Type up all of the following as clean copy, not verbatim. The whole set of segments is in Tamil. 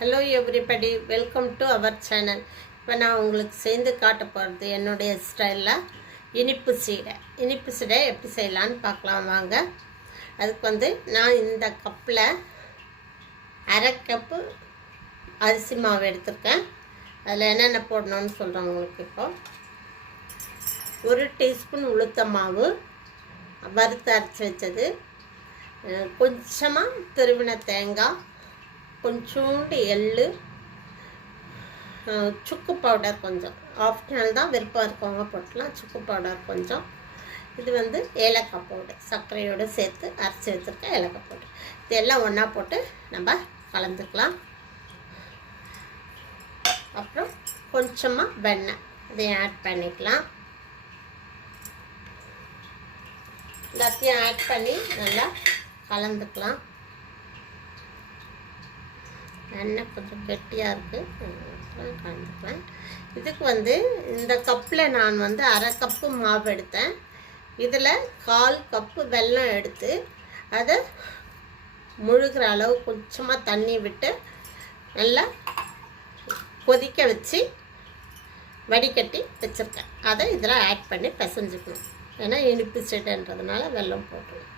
Hello everybody, welcome to our channel. இப்போ நான் உங்களுக்கு செய்து காட்ட போகிறது என்னுடைய ஸ்டைலில் இனிப்பு சீடை எப்படி செய்யலான்னு பார்க்கலாம் வாங்க. அதுக்கு நான் இந்த கப்பில் அரை கப்பு அரிசி மாவு எடுத்திருக்கேன். அதில் என்னென்ன போடணும்னு சொல்கிறேன் உங்களுக்கு. இப்போ 1 டீஸ்பூன் உளுத்த மாவு, வறுத்து அரைச்சி வச்சது, கொஞ்சமாக திருவின தேங்காய், கொஞ்சோண்டு எள்ளு, சுக்கு பவுடர் கொஞ்சம் ஆப்ஷனல் தான், விருப்பம் இருக்கவங்க போட்டுக்கலாம். சுக்கு பவுடர் கொஞ்சம், இது ஏலக்காய் பவுடர், சர்க்கரையோடு சேர்த்து அரைச்சி வச்சுருக்கேன் ஏலக்காய் பவுடர். இதெல்லாம் ஒன்றா போட்டு நம்ம கலந்துக்கலாம். அப்புறம் கொஞ்சமாக வெண்ணெய் இதையும் ஆட் பண்ணிக்கலாம். எல்லாத்தையும் ஆட் பண்ணி நல்லா கலந்துக்கலாம். எண்ணெய் கொஞ்சம் கெட்டியாக இருக்குது, கலந்துக்கலாம். இதுக்கு இந்த கப்பில் நான் அரை கப்பு மாவு எடுத்தேன். இதில் 1/4 கப்பு வெல்லம் எடுத்து அதை முழுகிற அளவு கொஞ்சமாக தண்ணி விட்டு நல்லா கொதிக்க வச்சு வடிகட்டி வச்சுருக்கேன். அதை இதில் ஆட் பண்ணி பிசைஞ்சுக்கணும். ஏன்னா இனிப்பு சீடைன்றதுனால வெல்லம் போட்டுருவேன்.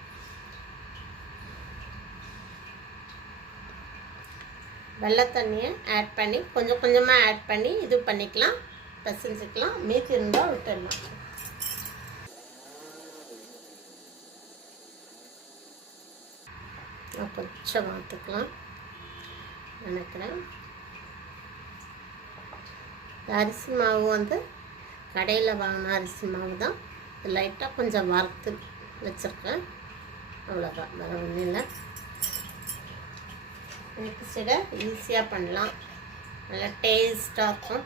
வெள்ளை தண்ணியை ஆட் பண்ணி கொஞ்சம் கொஞ்சமாக ஆட் பண்ணி இது பண்ணிக்கலாம், பிசைஞ்சிக்கலாம். மீதி இருந்தால் விட்டுடலாம். கொஞ்சம் மாற்றிக்கலாம் நினைக்கிறேன். அரிசி மாவு கடையில் வாங்கின அரிசி மாவு தான். லைட்டாக கொஞ்சம் வறுத்து வச்சுருக்கேன், அவ்வளோதான், வேறு ஒன்றும் இல்லை. இனிப்பு சீடை ஈஸியாக பண்ணலாம், நல்லா டேஸ்ட்டாக இருக்கும்.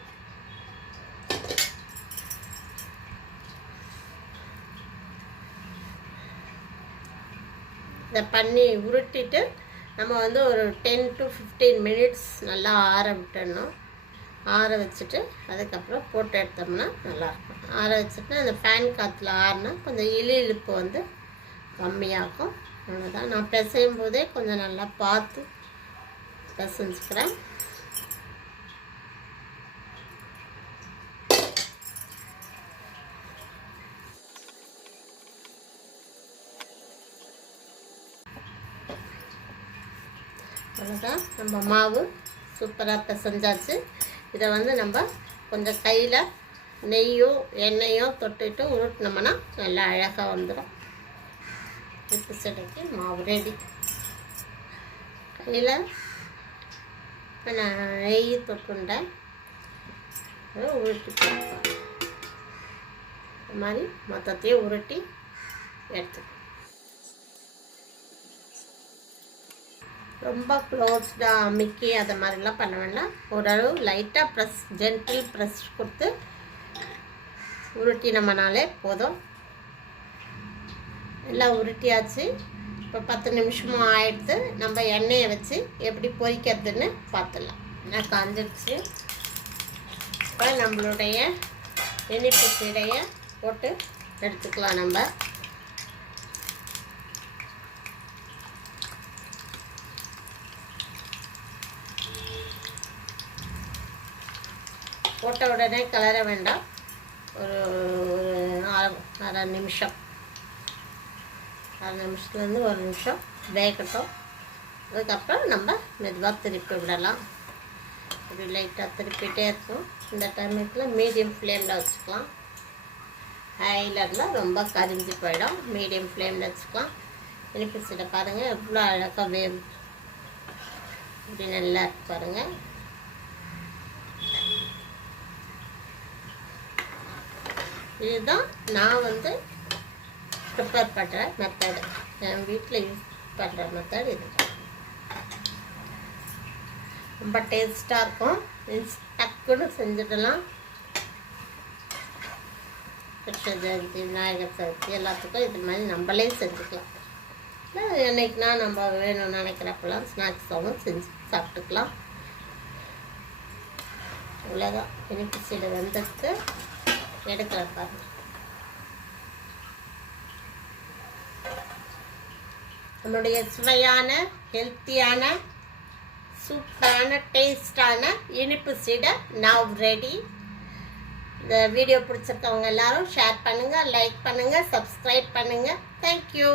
இதை பண்ணி உருட்டிட்டு நம்ம ஒரு 10 to 15 மினிட்ஸ் நல்லா ஆற விட்டுடணும். ஆற வச்சுட்டு அதுக்கப்புறம் போட்டு எடுத்தோம்னா நல்லாயிருக்கும். ஆற வச்சுட்டு அந்த ஃபேன் காற்றுல ஆறினா கொஞ்சம் இழுப்பு கம்மியாகும். அவ்வளோதான். நான் பிசையும் போதே கொஞ்சம் நல்லா பார்த்து பிசைஞ்சுக்கிறேன். அவ்வளோதான், நம்ம மாவு சூப்பராக பிசைஞ்சாச்சு. இதை நம்ம கொஞ்சம் கையில் நெய்யோ எண்ணெயோ தொட்டுட்டு உருட்டினோம்னா நல்லா அழகாக வந்துடும். இனிப்பு சீடைக்கு மாவு ரெடி. கையில் நான் நெய் தொட்டுண்டேன், உருட்டி இது மாதிரி மொத்தத்தையும் உருட்டி எடுத்துக்கணும். ரொம்ப க்ளோஸ்டாக அமுக்கி அதை மாதிரிலாம் பண்ண வேண்டாம். ஓரளவு லைட்டாக ஜென்டில் ப்ரெஸ் கொடுத்து உருட்டினோம்னாலே போதும். எல்லாம் உருட்டியாச்சு. இப்போ 10 நிமிஷமும் ஆயிடுத்து. நம்ம எண்ணெயை வச்சு எப்படி பொரிக்கிறதுன்னு பார்த்துடலாம். நான் காஞ்சிடுச்சு. இப்போ நம்மளுடைய இனிப்பு சீடையை போட்டு எடுத்துக்கலாம். நம்ம போட்ட உடனே கிளற வேண்டாம். ஒரு அரை நிமிஷம், 1/2 நிமிஷத்துலேருந்து 1 நிமிஷம் வேகட்டும். அதுக்கப்புறம் நம்ம மெதுவாக திருப்பி விடலாம். இப்படி லைட்டாக திருப்பிகிட்டே இருக்கும். இந்த டைமுக்குள்ள மீடியம் ஃப்ளேமில் வச்சுக்கலாம். ஹையில் இருந்தால் ரொம்ப கரிஞ்சு போயிடும். மீடியம் ஃப்ளேமில் வச்சுக்கலாம். இனிப்பு சீடை பாருங்கள் எவ்வளோ அழகாக வேகும். இப்படி நல்லா இருக்கு பாருங்கள். இதுதான் நான் ப்ரிப்பேர் பண்ணுற மெத்தடு. என் வீட்டில் யூஸ் பண்ணுற மெத்தட் இது. ரொம்ப டேஸ்ட்டாக இருக்கும். டக்குன்னு செஞ்சுடலாம். கிருஷ்ண ஜெயந்தி, விநாயகர் சதுர்த்தி எல்லாத்துக்கும் இது மாதிரி நம்மளே செஞ்சுக்கலாம். இல்லை என்னைக்குனா நம்ம வேணும்னு நினைக்கிறப்பெல்லாம் ஸ்நாக்ஸாகவும் செஞ்சு சாப்பிட்டுக்கலாம். அவ்வளோதான். இனிப்பு சீடை வெந்ததுக்கு எடுக்கிற பாருங்க. நம்மளுடைய சுவையான ஹெல்த்தியான சூப்பரான டேஸ்டான இனிப்பு சீடை now ரெடி. இந்த வீடியோ பிடிச்சிருக்கவங்க எல்லாரும் ஷேர் பண்ணுங்கள், லைக் பண்ணுங்கள், சப்ஸ்கிரைப் பண்ணுங்கள். தேங்க்யூ.